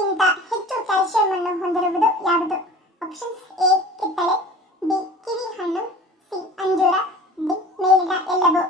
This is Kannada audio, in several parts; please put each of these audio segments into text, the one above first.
ಹಾಲಿಗಿಂತ ಹೆಚ್ಚು ಕ್ಯಾಲ್ಸಿಯಂ ಅನ್ನು ಹೊಂದಿರುವುದು ಯಾವುದು? ಆಪ್ಷನ್ಸ್ ಎ ಕಿತ್ತಳೆ, ಬಿ ಕಿವಿ ಹಣ್ಣು, ಸಿ ಅಂಜೂರ, ಡಿ ಮೇಲಿನ ಎಲ್ಲವೂ.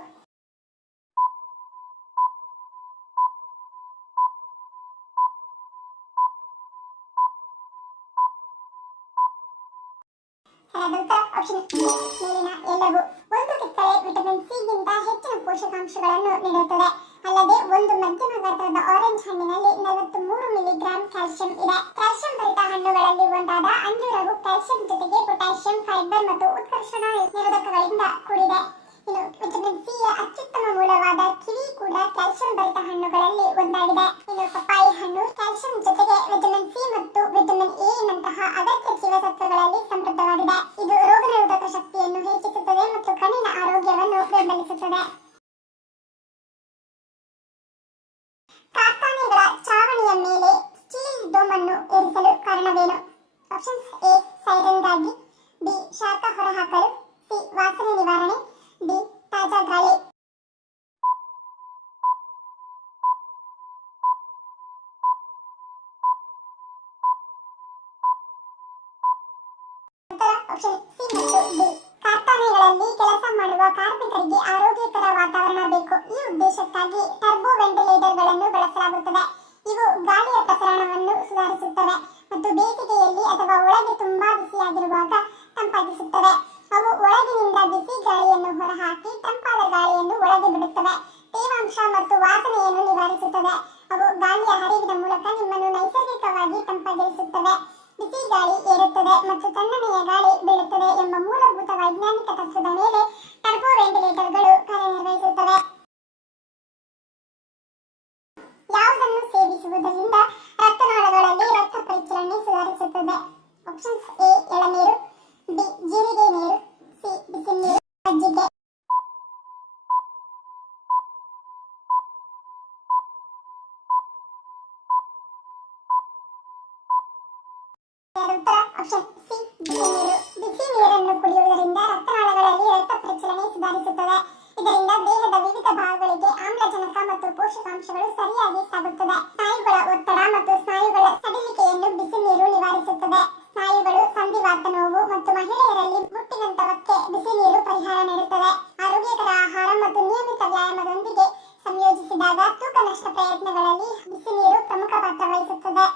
ಸರಿಯಾದ ಉತ್ತರ ಆಪ್ಷನ್ ಬಿ ಮೇಲಿನ ಎಲ್ಲವೂ. ಒಂದು ಕಿತ್ತಳೆ ವಿಟಮಿನ್ ಸಿ ಗಿಂತ ಹೆಚ್ಚಿನ ಪೋಷಕಾಂಶಗಳನ್ನು ನೀಡುತ್ತದೆ. ಅಲ್ಲದೆ ಒಂದು ಮಧ್ಯಮ ಗಾತ್ರದ ಆರೆಂಜ್ ಹಣ್ಣಿನಲ್ಲಿ 43 ಮಿಲಿಗ್ರಾಂ ಕ್ಯಾಲ್ಸಿಯಂ ಇದೆ. ಕ್ಯಾಲ್ಸಿಯಂ ಭರಿತ ಹಣ್ಣುಗಳಲ್ಲಿ ಒಂದಾದ ಅಂಜೂರವು ಕ್ಯಾಲ್ಸಿಯಂ ಜೊತೆಗೆ ಪೊಟ್ಯಾಷಿಯಂ, ಫೈಬರ್ ಮತ್ತು ಉತ್ಕರ್ಷಣ ನಿರೋಧಕಗಳಿಂದ ಕೂಡಿದೆ. ಇನ್ನು ವಿಟಮಿನ್ ಸಿ ಯ ಅತ್ಯುತ್ತಮ ಮೂಲವಾದ ಕಿವಿ ಕೂಡ ಕ್ಯಾಲ್ಸಿಯಂ ಭರಿತ ಹಣ್ಣುಗಳಲ್ಲಿ ಒಂದಾಗಿದೆ. ಇನ್ನು ಪಪ್ಪಾಯಿ ಹಣ್ಣು ಕ್ಯಾಲ್ಸಿಯಂ ಜೊತೆಗೆ ವಿಟಮಿನ್ ಸಿ ಮತ್ತು ವಿಟಮಿನ್ ಎ ನಂತಹ ಅಗತ್ಯ ಜೀವಸತ್ವಗಳಲ್ಲಿ ಸಮೃದ್ಧವಾಗಿದೆ. ಇದು ರೋಗ ನಿರೋಧಕ ಶಕ್ತಿಯನ್ನು ಹೆಚ್ಚಿಸುತ್ತದೆ ಮತ್ತು ಕಣ್ಣಿನ ಆರೋಗ್ಯವನ್ನು ಬೆಂಬಲಿಸುತ್ತದೆ. ಕಾರ್ಖಾನೆಗಳ ಚಾವಣಿಯ ಮೇಲೆ ಸ್ಟೀಲ್ ಡೋಮ್ ಅನ್ನು ಏರಿಸಲು ಕಾರಣವೇನು? ಆಪ್ಷನ್ಸ್ ಎ ಸೈರನ್ಗಾಗಿ, ಬಿ ಶಾಖ ಹೊರಹಾಕಲು, ಸಿ ವಾಸನೆ ನಿವಾರಣೆ, ಡಿ ತಾಜಾ ಗಾಳಿ. ಆಪ್ಷನ್ ಸಿ ಮತ್ತು ಡಿ. ಕಾರ್ಖಾನೆಗಳಲ್ಲಿ ಕೆಲಸ ಮಾಡುವ ಕಾರ್ಮಿಕರಿಗೆ ಆರೋಗ್ಯಕರ ವಾತಾವರಣ ಬೇಕು. ಈ ಉದ್ದೇಶಕ್ಕಾಗಿ ಟರ್ಬೋ ವೆಂಟಿಲೇಟರ್ಗಳನ್ನು ಬಳಸಲಾಗುತ್ತದೆ. ಇವು ಗಾಳಿಯ ಪ್ರಸರಣವನ್ನು ಸುಧಾರಿಸುತ್ತವೆ ಮತ್ತು ಬೇಸಿಗೆಯಲ್ಲಿ ಅಥವಾ ಒಳಗೆ ತುಂಬಾ ಬಿಸಿಯಾಗಿರುವಾಗ ತಂಪಾಗಿಸುತ್ತವೆ. ಅವು ಒಳಗಿನಿಂದ ಬಿಸಿ ಗಾಳಿಯನ್ನು ಹೊರಹಾಕಿ ತಂಪಾದ ಗಾಳಿಯನ್ನು ಒಳಗೆ ಬಿಡುತ್ತವೆ. ತೇವಾಂಶ ಮತ್ತು ವಾಸನೆಯನ್ನು ನಿವಾರಿಸುತ್ತದೆ. ಅವು ಗಾಳಿಯ ಹರಿವಿನ ಮೂಲಕ ನಿಮ್ಮನ್ನು ನೈಸರ್ಗಿಕವಾಗಿ ತಂಪಾಗಿರಿಸುತ್ತವೆ. ಬಿಸಿ ಗಾಳಿ ಏರುತ್ತದೆ ಮತ್ತು ತಣ್ಣನೆಯ ಗಾಳಿ ಬೀಳುತ್ತದೆ ಎಂಬ ಮೂಲಭೂತ ವೈಜ್ಞಾನಿಕ ತತ್ವದ ಮೇಲೆ ಟರ್ಬೋ ವೆಂಟಿಲೇಟರ್ಗಳು ಕಾರ್ಯನಿರ್ವಹಿಸುತ್ತವೆ. ಯಾವುದನ್ನು ಸೇವಿಸುವುದರಿಂದ ರಕ್ತನಾಳಗಳಲ್ಲಿ ರಕ್ತ ಪರಿಚಲನೆ ಸುಧಾರಿಸುತ್ತದೆ? ಆಪ್ಷನ್ಸ್ ಎ ಎಳನೀರು, ಬಿ ಜೀರಿಗೆ ನೀರು, ಸಿ ಬಿಸಿ ನೀರು, ಮಜ್ಜಿಗೆ. ಉತ್ತರ ಆಪ್ಷನ್ ಸಿ ಬಿಸಿ ನೀರು. ಬಿಸಿ ನೀರನ್ನು ಕುಡಿಯುವುದರಿಂದ ರಕ್ತನಾಳಗಳಲ್ಲಿ ರಕ್ತ ಪರಿಚಲನೆ ಸುಧಾರಿಸುತ್ತದೆ. ಇದರಿಂದ ದೇಹದ ವಿವಿಧ ಭಾಗಗಳಿಗೆ ಆಮ್ಲಜನಕ ಮತ್ತು ಪೋಷಕಾಂಶಗಳು ಸರಿಯಾಗಿ ಸಾಗುತ್ತದೆ. ಸ್ನಾಯುಗಳ ಒತ್ತಡ ಮತ್ತು ಸ್ನಾಯುಗಳ ಸಡಿಲಿಕೆಯನ್ನು ಬಿಸಿ ನೀರು ನಿವಾರಿಸುತ್ತದೆ. ಸ್ನಾಯುಗಳು, ಸಂಧಿವಾತ ನೋವು ಮತ್ತು ಮಹಿಳೆಯರಲ್ಲಿ ಮುಟ್ಟಿನಂತವಕ್ಕೆ ಬಿಸಿ ನೀರು ಪರಿಹಾರ ನೀಡುತ್ತದೆ. ಆರೋಗ್ಯಕರ ಆಹಾರ ಮತ್ತು ನಿಯಮಿತ ವ್ಯಾಯಾಮದೊಂದಿಗೆ ಸಂಯೋಜಿಸಿದಾಗ ತೂಕ ನಷ್ಟ ಪ್ರಯತ್ನಗಳಲ್ಲಿ ಬಿಸಿ ನೀರು ಪ್ರಮುಖ ಪಾತ್ರ ವಹಿಸುತ್ತದೆ.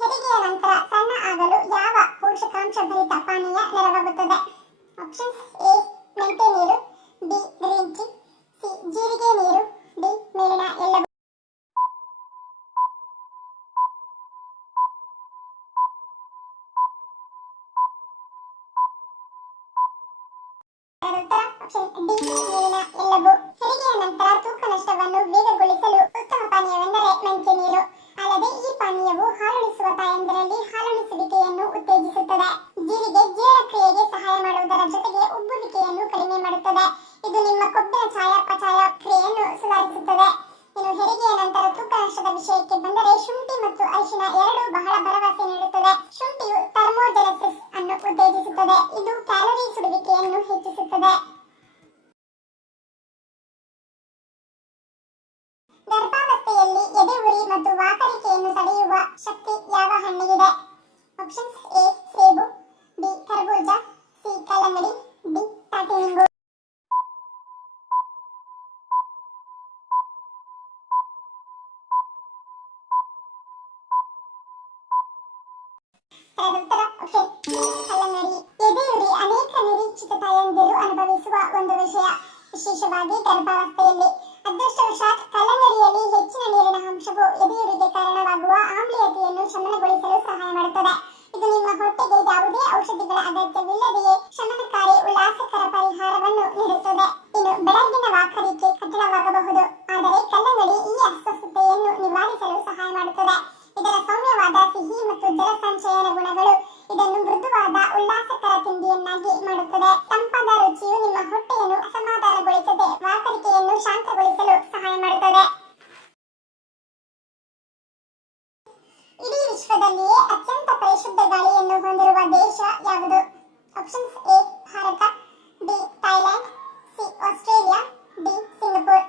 ಹೆರಿಗೆಯ ನಂತರ ಸಣ್ಣ ಆಗಲು ಯಾವ ಪೋಷಕಾಂಶ ಭರಿತ ಪಾನೀಯ ನೆರವಾಗುತ್ತದೆ? ಆಪ್ಷನ್ಸ್ ಎ ಮೆಂತೆ ನೀರು, ಬಿ ಗ್ರೀನ್ ಟೀ, ಸಿ ಜೀರಿಗೆ ನೀರು, ಡಿ ಮೇಲಿನ ಎಲ್ಲವೂ. ಉತ್ತರ ಆಪ್ಷನ್ ಡಿ ಮೇಲಿನ ಎಲ್ಲವೂ. ಹೆರಿಗೆಯ ನಂತರ ತೂಕ ನಷ್ಟವನ್ನು ವೇಗಗೊಳಿಸಲು ಉತ್ತಮ ಪಾನೀಯವೆಂದರೆ ಮೆಂತೆ ನೀರು. ಅಲ್ಲದೆ ಈ ಪಾನೀಯವು ಹಾಲುಣಿಸುವ ತಾಯಂದಿರಲ್ಲಿ ಹಾಲುಣಿಸುವಿಕೆಯನ್ನು ಉತ್ತೇಜಿಸುತ್ತದೆ. ಜೀರಿಗೆ ಜೀರ್ಣಕ್ರಿಯೆಗೆ ಸಹಾಯ ಮಾಡುವುದರ ಜೊತೆಗೆ ಉಬ್ಬುವಿಕೆಯನ್ನು ಕಡಿಮೆ ಮಾಡುತ್ತದೆ. ಇದು ನಿಮ್ಮ ಕೊಬ್ಬಿನ ಚಯಾಪಚಯ ಕ್ರಿಯೆಯನ್ನು ಸುಧಾರಿಸುತ್ತದೆ. ಇನ್ನು ಹೆರಿಗೆಯ ನಂತರ ತೂಕ ನಷ್ಟದ ವಿಷಯಕ್ಕೆ ಬಂದರೆ ಶುಂಠಿ ಮತ್ತು ಅರಿಶಿನ ಎರಡೂ ಬಹಳ ಭರವಸೆ ನೀಡುತ್ತದೆ. ಶುಂಠಿಯು ಥರ್ಮೋಜೆನೆಸಿಸ್ ಅನ್ನು ಉತ್ತೇಜಿಸುತ್ತದೆ. ಇದು ಕ್ಯಾಲೋರಿ ಸುಡುವಿಕೆಯನ್ನು ಹೆಚ್ಚಿಸುತ್ತದೆ. ಗರ್ಭಾವಸ್ಥೆಯಲ್ಲಿ ಎದೆ ಉರಿ ಮತ್ತು ವಾಕರಿಕೆಯನ್ನು ತಡೆಯುವ ಶಕ್ತಿ ಯಾವ ಹಣ್ಣಿಗಿದೆ? ಆಪ್ಷನ್ಸ್ ಎ ಸೇಬು, ಬಿ ಕರ್ಬೂಜ, ಸಿ ಕಲ್ಲಂಗಡಿ, ಡಿ ತಾಟಿನಿಂಗು. ಉತ್ತರ ಆಪ್ಷನ್ ಕಲ್ಲಂಗಡಿ. ಎದೆಯುರಿ ಅನೇಕ ನಿರೀಕ್ಷಿತ ತಾಯಂದಿರು ಅನುಭವಿಸುವ ಒಂದು ವಿಷಯ, ವಿಶೇಷವಾಗಿ ಗರ್ಭಾವಸ್ಥೆಯಲ್ಲಿ. ಅದೃಷ್ಟವಶಾತ್ ಕಲ್ಲಂಗಡಿಯಲ್ಲಿ ಹೆಚ್ಚಿನ ನೀರಿನ ಅಂಶವು ಎದೆಯುರಿಗೆ ಕಾರಣವಾಗುವ ಆಮ್ಲೀಯತೆಯನ್ನು ಶಮನಗೊಳಿಸಲು ಸಹಾಯ ಮಾಡುತ್ತದೆ. ಇದು ನಿಮ್ಮ ಹೊಟ್ಟೆಗೆ ಯಾವುದೇ ಔಷಧಿಗಳ ಅಗತ್ಯವಿಲ್ಲದೆಯೇ ಶಮನಕಾರಿ ಉಲ್ಲಾಸಕರ ಪರಿಹಾರವನ್ನು ನೀಡುತ್ತದೆ. ಇನ್ನು ಬೆಳಗಿನ ವಾಕರಿಕೆ ಕಠಿಣವಾಗಬಹುದು, ಆದರೆ ಕಲ್ಲಂಗಡಿ ಈ ಅಸ್ವಸ್ಥತೆಯನ್ನು ನಿವಾರಿಸಲು ಸಹಾಯ ಮಾಡುತ್ತದೆ. ಇದರ ಸೌಮ್ಯವಾದ ಸಿಹಿ ಮತ್ತು ಜಲಸಂಚಯನ ಗುಣಗಳು ಇದನ್ನು ಮೃದುವಾದ ಉಲ್ಲಾಸಕರ ತಿಂಡಿಯನ್ನಾಗಿ ಮಾಡುತ್ತದೆ. ತಂಪಾದ ರುಚಿಯು ನಿಮ್ಮ ಹೊಟ್ಟೆಯನ್ನು ಅಸಮಾಧಾನಗೊಳಿಸದೆ ವಾಕರಿಕೆಯನ್ನು ಶಾಂತಗೊಳಿಸಲು ಸಹಾಯ ಮಾಡುತ್ತದೆ. ಇಡೀ ವಿಶ್ವದಲ್ಲಿಯೇ ಅತ್ಯಂತ ಪರಿಶುದ್ಧ ಗಾಳಿಯನ್ನು ಹೊಂದಿರುವ ದೇಶ ಯಾವುದು? Options A Bharat, B Thailand, C Australia, D Singapore.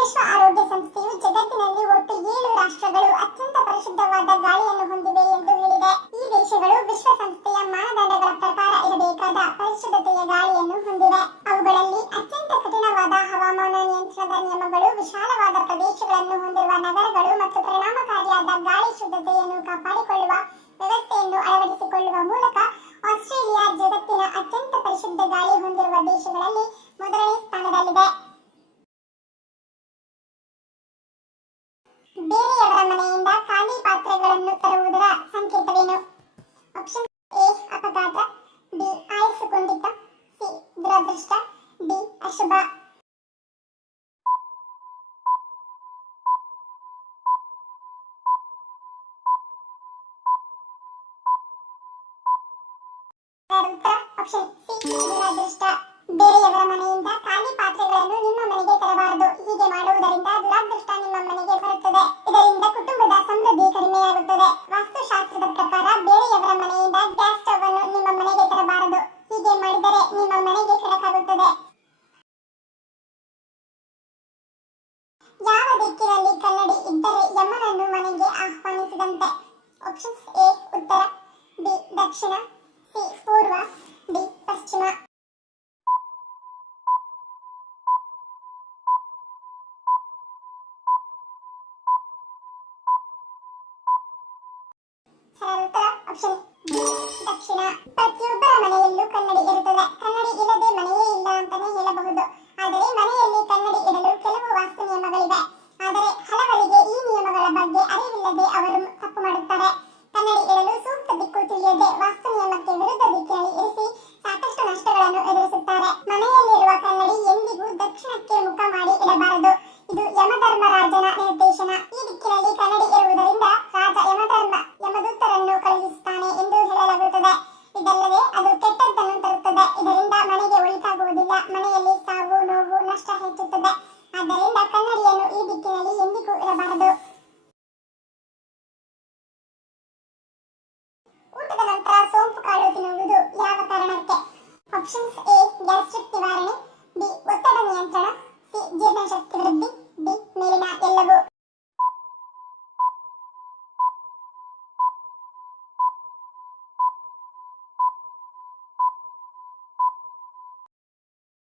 ವಿಶ್ವ ಆರೋಗ್ಯ ಸಂಸ್ಥೆಯು ಜಗತ್ತಿನಲ್ಲಿ ಒಟ್ಟು 7 ರಾಷ್ಟ್ರಗಳು ಅತ್ಯಂತ ಪರಿಶುದ್ಧವಾದ ಗಾಳಿಯನ್ನು ಹೊಂದಿವೆ ಎಂದು ಹೇಳಿದೆ. ಈ ದೇಶಗಳು ವಿಶ್ವಸಂಸ್ಥೆಯ ಮಾನದಂಡಗಳ ಪ್ರಕಾರ ಇರಬೇಕಾದ ಪರಿಶುದ್ಧತೆಯ ಗಾಳಿಯನ್ನು ಹೊಂದಿವೆ. ಅವುಗಳಲ್ಲಿ ಅತ್ಯಂತ ಕಠಿಣವಾದ ಹವಾಮಾನ ನಿಯಂತ್ರಣದ ನಿಯಮಗಳು, ವಿಶಾಲವಾದ ಪ್ರದೇಶಗಳನ್ನು ಹೊಂದಿರುವ ನಗರಗಳು ಮತ್ತು ಪರಿಣಾಮಕಾರಿಯಾದ ಗಾಳಿ ಶುದ್ಧತೆಯನ್ನು ಕಾಪಾಡಿಕೊಳ್ಳುವ ವ್ಯವಸ್ಥೆಯನ್ನು ಅಳವಡಿಸಿಕೊಳ್ಳುವ ಮೂಲಕ ಆಸ್ಟ್ರೇಲಿಯಾ ಜಗತ್ತಿನ ಅತ್ಯಂತ ಪರಿಶುದ್ಧ ಗಾಳಿ ಹೊಂದಿರುವ ದೇಶಗಳಲ್ಲಿ ಮೊದಲನೇ ಸ್ಥಾನದಲ್ಲಿದೆ. ಬೇರೆಯವರ ಮನೆಯಿಂದ ಖಾಲಿ ಪಾತ್ರೆಗಳನ್ನು ತರುವುದರ ಸಂಕೇತವೇನು? ಆಪ್ಷನ್ ಎ ಅಪಘಾತ, ಬಿ ಆಯುಸ್ಸು ಕುಂಠಿತ, ಸಿ ದುರದೃಷ್ಟ, ಡಿ ಅಶುಭ. ಉತ್ತರ ಆಪ್ಷನ್ ಸಿ ದುರದೃಷ್ಟ. ಬೇರೆಯವರ ಮನೆಯಿಂದ ಖಾಲಿ ಪಾತ್ರೆಗಳನ್ನು ನಿಮ್ಮ ಮನೆಗೆ ತರಬಾರದು. ಹೀಗೆ ಮಾಡುವುದರಿಂದ ದುರದೃಷ್ಟ ನಿಮ್ಮ ಮನೆಗೆ ಬರುತ್ತದೆ. ಇದರಿಂದ ಕುಟುಂಬದ ಸಮೃದ್ಧಿ ಕಡಿಮೆಯಾಗುತ್ತದೆ. ವಾಸ್ತುಶಾಸ್ತ್ರದ ಪ್ರಕಾರ ಬೇರೆಯವರ ಮನೆಯಿಂದ ಗ್ಯಾಸ್ ಸ್ಟವ್ ಅನ್ನು ನಿಮ್ಮ ಮನೆಗೆ ತರಬಾರದು. ಹೀಗೆ ಮಾಡಿದರೆ ನಿಮ್ಮ ಮನೆಗೆ ಕೆಡಕಾಗುತ್ತದೆ. ಯಾವ ದಿಕ್ಕಿನಲ್ಲಿ ಕನ್ನಡಿ ಇದ್ದರೆ ಯಮನನ್ನು ಮನೆಗೆ ಆಹ್ವಾನಿಸಿದಂತೆ? ಆಪ್ಷನ್ಸ್ ಎ ಉತ್ತರ, ಬಿ ದಕ್ಷಿಣ, ಸಿ ಪೂರ್ವ, ಡಿ ಪಶ್ಚಿಮ. ಉತ್ತರ ಆಪ್ಷನ್ ಬಿ ದಕ್ಷಿಣ. ಪ್ರತಿಯೊಬ್ಬರ ಮನೆಯಲ್ಲೂ ಕನ್ನಡಿ ಇರುತ್ತದೆ. ಕನ್ನಡಿ ಇಲ್ಲದೆ ಮನೆಯೇ ಇಲ್ಲ ಅಂತಾನೆ ಹೇಳಬಹುದು. ಆದರೆ ಮನೆಯಲ್ಲಿ ಕನ್ನಡಿ ಇಡಲು ಕೆಲವು ವಾಸ್ತು ನಿಯಮಗಳಿವೆ. ಆದರೆ ಹಲವರಿಗೆ ಈ ನಿಯಮಗಳ ಬಗ್ಗೆ ಅರಿವಿಲ್ಲದೆ ಅವರು ತಪ್ಪು ಮಾಡುತ್ತಾರೆ. ಕನ್ನಡಿ ಇಡಲು ಸೂಕ್ತ ದಿಕ್ಕು ತಿಳಿಯದೆ ವಾಸ್ತು ನಿಯಮಕ್ಕೆ ವಿರುದ್ಧ ದಿಕ್ಕಿನಲ್ಲಿ ಇರಿಸಿ ಸಾಕಷ್ಟು ನಷ್ಟಗಳನ್ನು ಎದುರಿಸುತ್ತಾರೆ. ಮನೆಯಲ್ಲಿರುವ ಕನ್ನಡಿ ಎಂದಿಗೂ ದಕ್ಷಿಣಕ್ಕೆ ಮುಖ ಮಾಡಿ ಇಡಬಾರದು. ಇದು ಯಮಧರ್ಮರಾಜನ ನಿರ್ದೇಶನ. ಈ ದಿಕ್ಕಿನಲ್ಲಿ ಕನ್ನಡಿ ಇರುವುದರಿಂದ ರಾಜ ಯಮದೂತರನ್ನು ಕಳುಹಿಸುತ್ತಾನೆ ಎಂದು ಹೇಳಲಾಗುತ್ತದೆ. ಇದಲ್ಲದೆ ಅದು ಕೆಟ್ಟದ್ದನ್ನು ತರುತ್ತದೆ. ಇದರಿಂದ ಮನೆಗೆ ಒಳಿತಾಗುವುದಿಲ್ಲ. ಮನೆಯಲ್ಲಿ ಸಾವು, ನೋವು, ನಷ್ಟ ಹೆಚ್ಚುತ್ತದೆ. ಆದ್ದರಿಂದ ಕನ್ನಡಿಯನ್ನು ಈ ದಿಕ್ಕಿನಲ್ಲಿ ಎಂದಿಗೂ ಇರಬಾರದು. ಊಟದ ನಂತರ ಸೋಂಪು ಕಾಳು ತಿನ್ನುವುದು ಯಾವ ಕಾರಣಕ್ಕೆ? ಆಪ್ಷನ್ಸ್ ಎ ಗ್ಯಾಸ್ಟ್ರಿಕ್ ನಿವಾರಣೆ, ಬಿ ಒತ್ತಡ ನಿಯಂತ್ರಣ, ಸಿ ಜೀರ್ಣಶಕ್ತಿ ವೃದ್ಧಿ, ಡಿ ಮೇಲಿನ ಎಲ್ಲವೂ.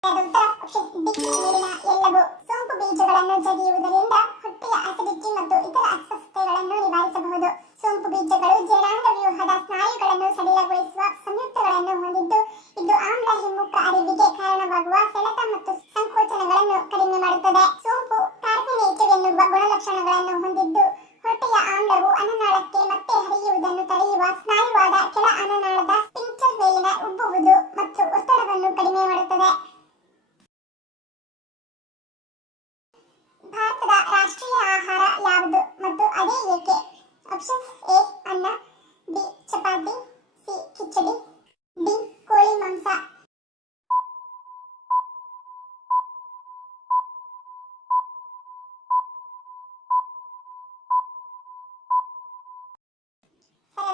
ಉತ್ತರ ಆಪ್ಷನ್ ಡಿ ಮೇಲಿನ ಎಲ್ಲವೂ. ಸೋಂಪು ಬೀಜಗಳನ್ನು ಜಗಿಯುವುದರಿಂದ ಹೊಟ್ಟೆಯ ಅಸಿಡಿಟಿ ಮತ್ತು ಇತರ ಅಸ್ವಸ್ಥತೆಗಳನ್ನು ನಿವಾರಿಸಬಹುದು. ಸೋಂಪು ಬೀಜಗಳು ಜೀರ್ಣಾಂಗ ವ್ಯೂಹದ ಸ್ನಾಯುಗಳನ್ನು ಸಡಿಲಗೊಳಿಸುವ ಸಂಯುಕ್ತಗಳನ್ನು ಹೊಂದಿದ್ದು, ಇದು ಆಮ್ಲ ಹಿಮ್ಮುಖ ಅರಿವಿಗೆ ಕಾರಣವಾಗುವ ಸೆಳೆತ ಮತ್ತು ಸಂಕೋಚನಗಳನ್ನು ಕಡಿಮೆ ಮಾಡುತ್ತದೆ. ಸೋಂಪು ಕಾರ್ಬನೇಟೆಡ್ ಎನ್ನುವ ಗುಣಲಕ್ಷಣಗಳನ್ನು ಹೊಂದಿದ್ದು, ಹೊಟ್ಟೆಯ ಆಮ್ಲವು ಅನ್ನನಾಳಕ್ಕೆ ಮತ್ತೆ ಹರಿಯುವುದನ್ನು ತಡೆಯುವ ಸ್ನಾಯುವಾದ ಕೆಳ ಅನ್ನನಾಳದ ಸ್ಪಿಂಕ್ಟರ್ ಮೇಲಿನ ಉಬ್ಬುವುದು ಮತ್ತು ಒತ್ತಡವನ್ನು ಕಡಿಮೆ ಮಾಡುತ್ತದೆ. ಭಾರತದ ರಾಷ್ಟ್ರೀಯ ಆಹಾರ ಯಾವುದು ಮತ್ತು ಅದೇ ಏಕೆ? ಆಪ್ಷನ್ಸ್ ಎ ಅನ್ನ, B chapati, C khichdi, D ಕೋಳಿ ಮಾಂಸ.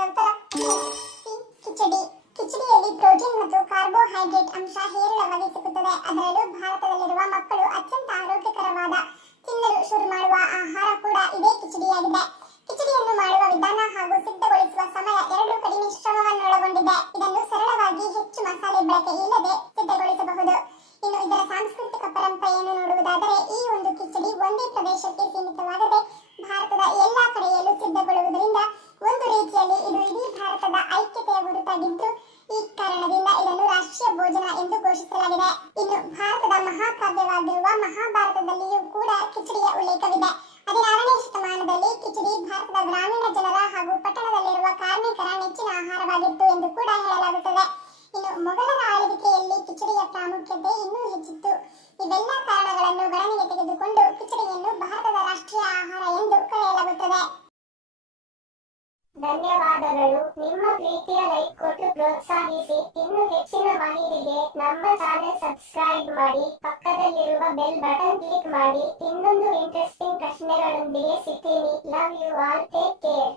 ಉತ್ತರ ಸಿ ಕಿಚಡಿ. ಕಿಚಡಿಯಲ್ಲಿ ಪ್ರೋಟೀನ್ ಮತ್ತು ಕಾರ್ಬೋಹೈಡ್ರೇಟ್ ಅಂಶ ಹೇರಳವಾಗಿ ಸಿಗುತ್ತದೆ. ಅದರಲ್ಲೂ ಭಾರತದಲ್ಲಿರುವ ಮಕ್ಕಳು ಅತ್ಯಂತ ಆರೋಗ್ಯಕರವಾದ ತಿನ್ನಲು ಶುರು ಮಾಡುವ ಆಹಾರ ಕೂಡ ಇದೇ ಕಿಚಡಿಯಾಗಿದೆ. ಕಿಚಡಿಯನ್ನು ಮಾಡುವ ವಿಧಾನ ಹಾಗೂ ಸಿದ್ಧಗೊಳಿಸುವ ಸಮಯ ಎರಡೂ ಕಡಿಮೆ ಶ್ರಮವನ್ನೊಳಗೊಂಡಿದೆ. ಇದನ್ನು ಸರಳವಾಗಿ ಹೆಚ್ಚು ಮಸಾಲೆ ಬಳಕೆ ಇಲ್ಲದೆ ಸಿದ್ಧಗೊಳಿಸಬಹುದು. ಇನ್ನು ಇದರ ಸಾಂಸ್ಕೃತಿಕ ಪರಂಪರೆಯನ್ನು ನೋಡುವುದಾದರೆ ಈ ಒಂದು ಕಿಚಡಿ ಒಂದೇ ಪ್ರದೇಶಕ್ಕೆ ಸೀಮಿತವಾಗದೆ ಭಾರತದ ಎಲ್ಲಾ ಕಡೆಯಲ್ಲೂ ಸಿದ್ಧಗೊಳ್ಳುವುದರಿಂದ ಒಂದು ರೀತಿಯಲ್ಲಿ ಇದು ಇಡೀ ಭಾರತದ ಐಕ್ಯತೆಯ ಗುರುತಾಗಿದ್ದು, ಈ ಕಾರಣದಿಂದ ಇದನ್ನು ರಾಷ್ಟ್ರೀಯ ಭೋಜನ ಎಂದು ಘೋಷಿಸಲಾಗಿದೆ. ಇನ್ನು ಭಾರತದ ಮಹಾಕಾವ್ಯವಾಗಿರುವ ಮಹಾಭಾರತದಲ್ಲಿಯೂ ಕೂಡ ಕಿಚಡಿಯ ಉಲ್ಲೇಖವಿದೆ. 16ನೇ ಶತಮಾನದಲ್ಲಿ ಕಿಚಡಿ ಭಾರತದ ಗ್ರಾಮೀಣ ಜನರ ಹಾಗೂ ಪಟ್ಟಣದಲ್ಲಿರುವ ಕಾರ್ಮಿಕರ ನೆಚ್ಚಿನ ಆಹಾರವಾಗಿತ್ತು ಎಂದು ಕೂಡ ಹೇಳಲಾಗುತ್ತದೆ. ಇನ್ನು ಮೊಘಲರ ಆಳ್ವಿಕೆಯಲ್ಲಿ ಕಿಚಡಿಯ ಪ್ರಾಮುಖ್ಯತೆ ಇನ್ನೂ ಹೆಚ್ಚಿತ್ತು. ಇವೆಲ್ಲ ಕಾರಣಗಳನ್ನು ಗಣನೆಗೆ ತೆಗೆದುಕೊಂಡು ಕಿಚಡಿಯನ್ನು ಭಾರತದ ರಾಷ್ಟ್ರೀಯ ಆಹಾರ ಎಂದು ಕರೆಯಲಾಗುತ್ತದೆ. ಧನ್ಯವಾದಗಳು. ನಿಮ್ಮ ಪ್ರೀತಿಯ ಲೈಕ್ ಕೊಟ್ಟು ಪ್ರೋತ್ಸಾಹಿಸಿ. ಇನ್ನು ಹೆಚ್ಚಿನ ಮಾಹಿತಿಗೆ ನಮ್ಮ ಚಾನೆಲ್ ಸಬ್ಸ್ಕ್ರೈಬ್ ಮಾಡಿ, ಪಕ್ಕದಲ್ಲಿರುವ ಬೆಲ್ ಬಟನ್ ಕ್ಲಿಕ್ ಮಾಡಿ. ಇನ್ನೊಂದು ಇಂಟ್ರೆಸ್ಟಿಂಗ್ ಪ್ರಶ್ನೆಗಳೊಂದಿಗೆ ಸಿಗ್ತೀನಿ. Love you all. Take care.